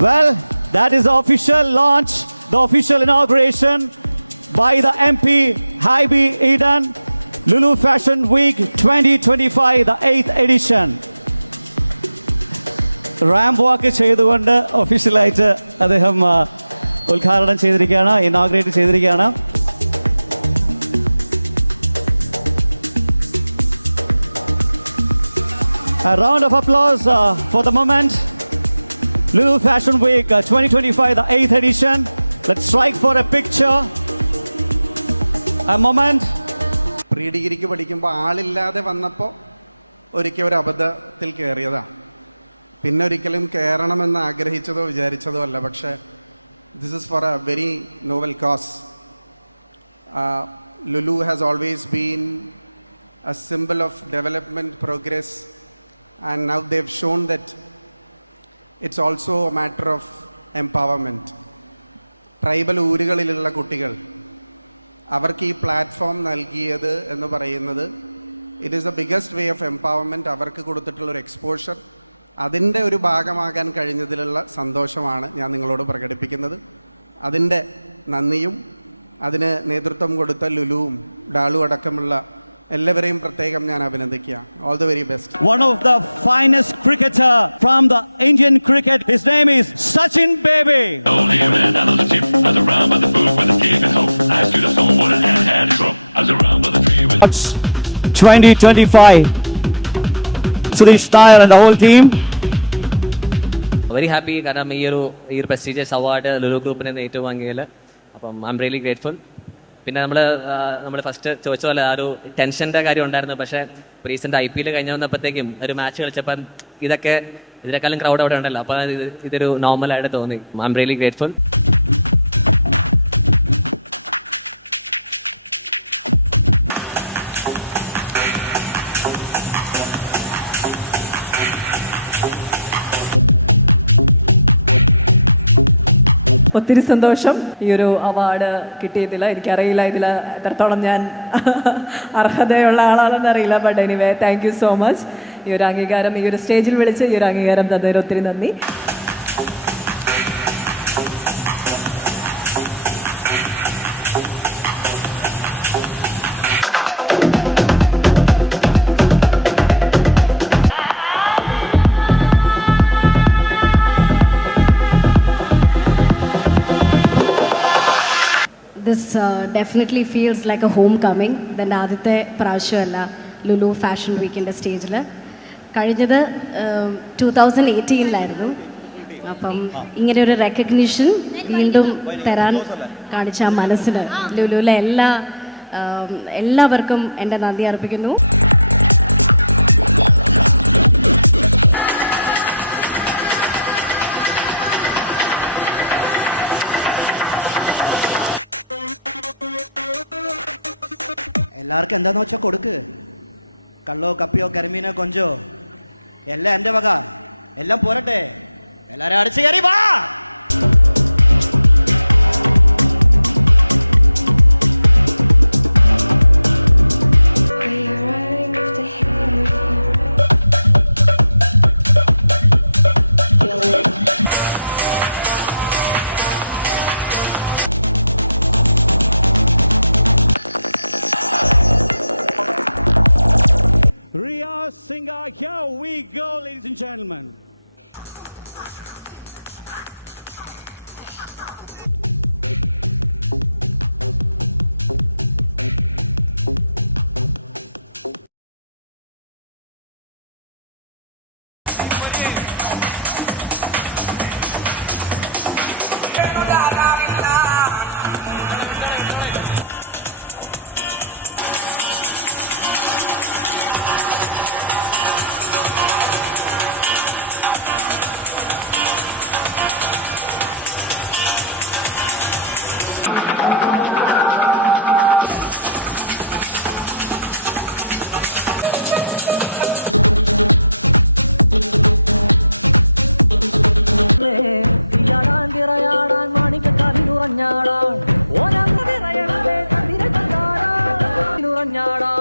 Well, that is the official launch, the official inauguration by the MP Hybe Eden Lulu Fashion Week 2025, the 8th edition. Ramp walk ചെയ്തുകൊണ്ട് ഒഫീഷ്യലായിട്ട് അദ്ദേഹം ആ, ഉദ്ഘാടനം ചെയ്തിരിക്കുകയാണ് inaugurate ചെയ്തിരിക്കുകയാണ് A round of applause uh, for the moment. Lulu Fashion Week uh, 2025, the 8th edition. Let's strike for a picture. A moment. Pre ഡിഗ്രിക്ക് പഠിക്കുമ്പോൾ ആളില്ലാതെ വന്നപ്പോൾ ഒരിക്കൽ ഒരു അബദ്ധത്തിൽ കയറിയതാ പിന്നെ ഒരിക്കലും കയറണമെന്ന് ആഗ്രഹിച്ചതോ വിചാരിച്ചതോ അല്ല പക്ഷേ this is for a very novel cause Lulu has always been a simple of development progress and now Dev shown that it's also a matter of empowerment tribal ഊരുകളിലുള്ള കുട്ടികൾ അവർക്ക് ഈ പ്ലാറ്റ്ഫോം നൽകിയത് എന്ന് പറയുന്നത് it is the biggest way of empowerment അവർക്ക് കൊടുത്തിട്ടുള്ള ഒരു exposure അതിന്റെ ഒരു ഭാഗമാകാൻ കഴിഞ്ഞതിലുള്ള സന്തോഷമാണ് ഞാൻ നിങ്ങളോട് പ്രകടിപ്പിക്കുന്നത്. അതിന്റെ നന്ദിയും അതിന് നേതൃത്വം കൊടുത്ത ലുലുവും ഡാളും അടക്കമുള്ള എല്ലാവരെയും പ്രത്യേകം ഞാൻ അഭിനന്ദിക്കുക. All the very best one of the finest cricketer from the Indian cricket his name is Sachin Baby Suresh Nair and whole team very happy കാരണം ഈ ഒരു ഈ ഒരു പ്രസ്റ്റീജിയസ് അവാർഡ് ലുലു ഗ്രൂപ്പിനെ ഏറ്റവും വാങ്ങിയത് അപ്പം ഐ എം റിയലി ഗ്രേറ്റ്ഫുൾ പിന്നെ നമ്മൾ നമ്മൾ ഫസ്റ്റ് ചോദിച്ച പോലെ ആ ഒരു ടെൻഷന്റെ കാര്യം ഉണ്ടായിരുന്നു. പക്ഷേ റീസെന്റ് ഐ പി എൽ കഴിഞ്ഞ് വന്നപ്പോഴത്തേക്കും ഒരു മാച്ച് കളിച്ചപ്പം ഇതൊക്കെ ഇതിനേക്കാളും ക്രൗഡ് അവിടെ ഉണ്ടല്ലോ. അപ്പോൾ ഇത് ഇതൊരു നോർമലായിട്ട് തോന്നി. ഐ എം റിയലി ഗ്രേറ്റ്ഫുൾ ഒത്തിരി സന്തോഷം. ഈ ഒരു അവാർഡ് കിട്ടിയതിൽ എനിക്കറിയില്ല ഇതിൽ എത്രത്തോളം ഞാൻ അർഹതയുള്ള ആളാണെന്ന് അറിയില്ല. But anyway thank you so much ഈ ഒരു അംഗീകാരം ഈ ഒരു സ്റ്റേജിൽ വിളിച്ച് ഈ ഒരു അംഗീകാരം തന്നതിന് ഒത്തിരി നന്ദി. This definitely feels like a home coming ഇതെന്റെ ആദ്യത്തെ പ്രാവശ്യമല്ല ലുലു ഫാഷൻ വീക്കിന്റെ സ്റ്റേജിൽ കഴിഞ്ഞത് ടു തൗസൻഡ് എയ്റ്റീനിലായിരുന്നു അപ്പം ഇങ്ങനെ ഒരു റെക്കഗ്നീഷൻ വീണ്ടും തരാൻ കാണിച്ച ആ മനസ്സിന് ലുലുവിലെ എല്ലാ എല്ലാവർക്കും എന്റെ നന്ദി അർപ്പിക്കുന്നു. എല്ലാവർക്കും എന്താന്ന് വെച്ചാൽ കൊടുക്ക്. കള്ളോ കപ്പിയോ കരിമീനോ കൊഞ്ചോ. എല്ലാം എന്റെ വക. എല്ലാം പോരട്ടെ. എല്ലാവരും അടിച്ചു കയറി വാ. Singha, here we go, ladies and gentlemen. ഉറഞ്ഞാടാ ഓരോ നിറയണമേ കണ്ണിനെ കണ്ടാടാൻ ഉറഞ്ഞാടാൻ